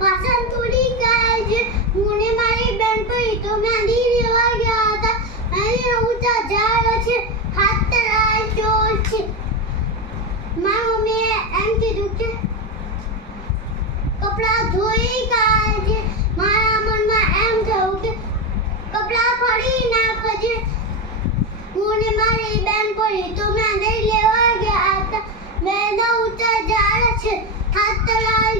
વાસણ તોડી ગયા છે. હું ને મારી બેનપણી તો મહેંદી લેવા ગયા હતા. અહીંયા ઊંચા ઝાડ છે, હાથ તળાય ચોર છે. મારી મમ્મીએ એમ કીધું કે કપડાં ધોઈ ગયા છે. મારા મનમાં એમ થયું કે કપડાં ફરી નાખજે. હું ને મારી બેનપણી તો મહેંદી લેવા ગયા હતા. મહેંદી ઊંચા ઝાડ છે, હાથ તળાય